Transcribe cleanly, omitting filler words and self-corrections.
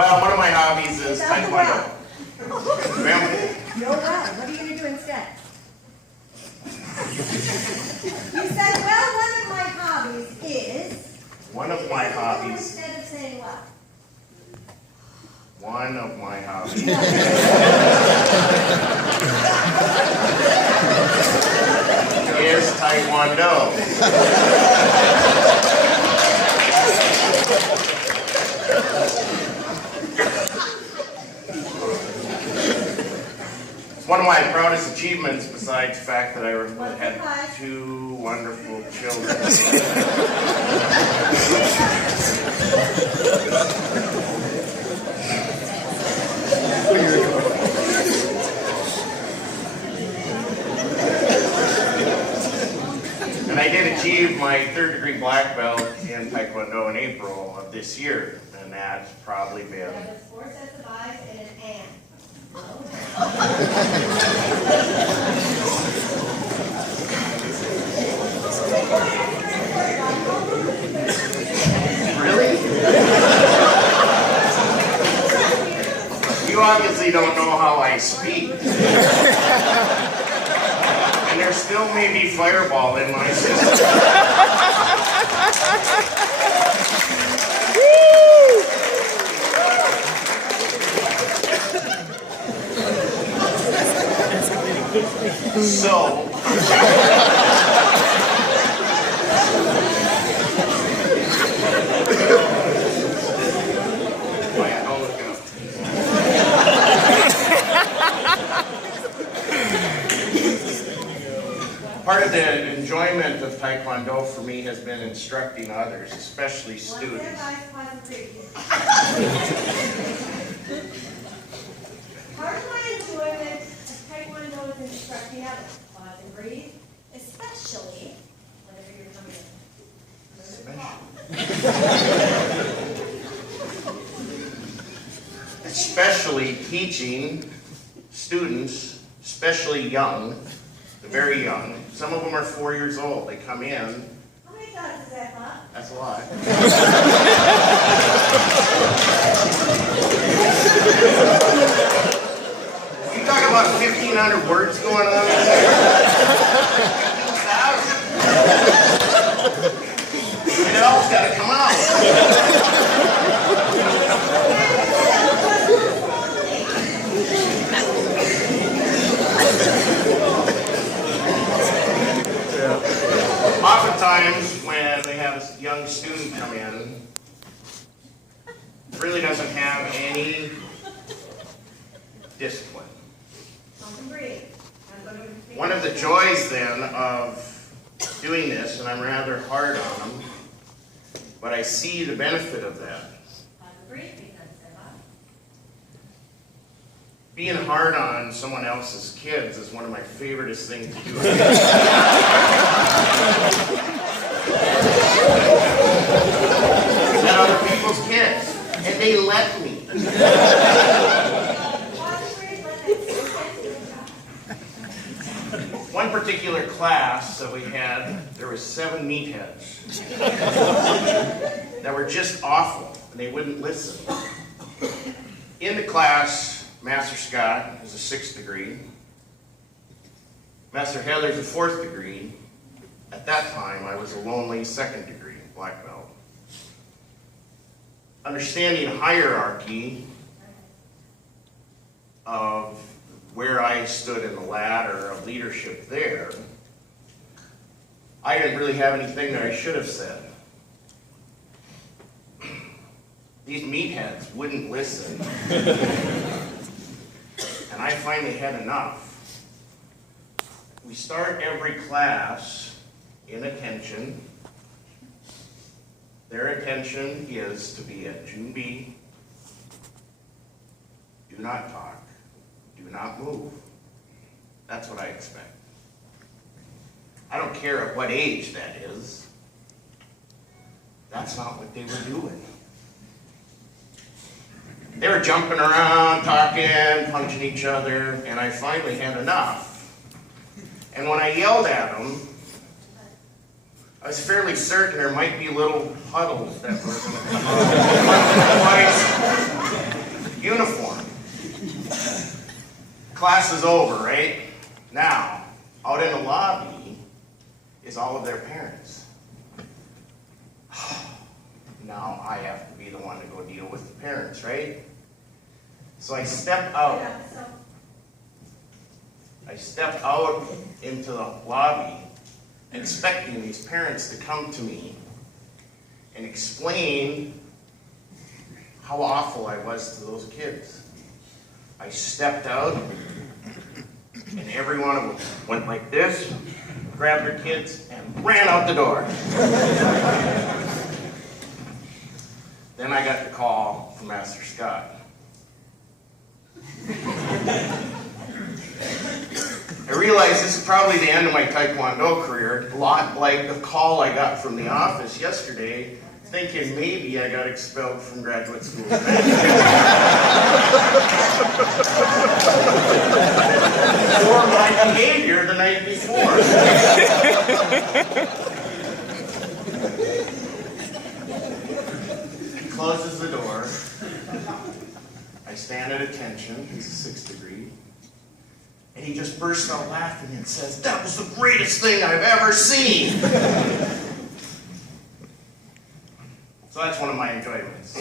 Well, one of my hobbies is Without the taekwondo. well. Well, No well. What are you going to do instead? You said, well, one of my hobbies is... one of my hobbies, Instead of saying what? one of my hobbies is taekwondo. One of my proudest achievements, besides the fact that I had 2 wonderful children. And I did achieve my 3rd degree black belt in Taekwondo in April of this year, and that's probably been... There's 4 sets of eyes and an and. Really? You obviously don't know how I speak. And there still may be fireball in my system. So, oh yeah, don't look up. Part of the enjoyment of Taekwondo for me has been instructing others, especially students. Part of my enjoyment of Taekwondo is instructing others. Pause and breathe, especially whenever you're coming in. Especially teaching students, especially young, the very young. Some of them are 4 years old. They come in. How many thoughts is that, Bob? That's a lot. You talk about 1,500 words going on in there? 15,000. And it all's got to come out. Oftentimes, when they have a young student come in, it really doesn't have any discipline. One of the joys then of doing this, and I'm rather hard on them, but I see the benefit of that. Being hard on someone else's kids is one of my favoriteest things to do. And other people's kids, and they let me. One particular class that we had, there were 7 meatheads that were just awful, and they wouldn't listen. In the class, Master Scott is a 6th degree. Master Heather's a 4th degree. At that time, I was a lonely 2nd degree black belt. Understanding hierarchy of where I stood in the ladder of leadership there, I didn't really have anything that I should have said. These meatheads wouldn't listen. And I finally had enough. We start every class in attention. Their attention is to be at June B. Do not talk. Do not move. That's what I expect. I don't care at what age that is. That's not what they were doing. They were jumping around, talking, punching each other, and I finally had enough. And when I yelled at them, I was fairly certain there might be little puddles that were going to come uniform. Class is over, right? Now, out in the lobby is all of their parents. Now I have to be the one to go deal with the parents, right? So I stepped out. I stepped out into the lobby expecting these parents to come to me and explain how awful I was to those kids. I stepped out, and every one of them went like this, grabbed their kids, and ran out the door. Then I got the call from Master Scott. I realized this is probably the end of my Taekwondo career, a lot like the call I got from the office yesterday, thinking maybe I got expelled from graduate school. For my behavior the night before. He closes the door. I stand at attention. He's a 6th degree. And he just bursts out laughing and says, "That was the greatest thing I've ever seen." So that's one of my enjoyments.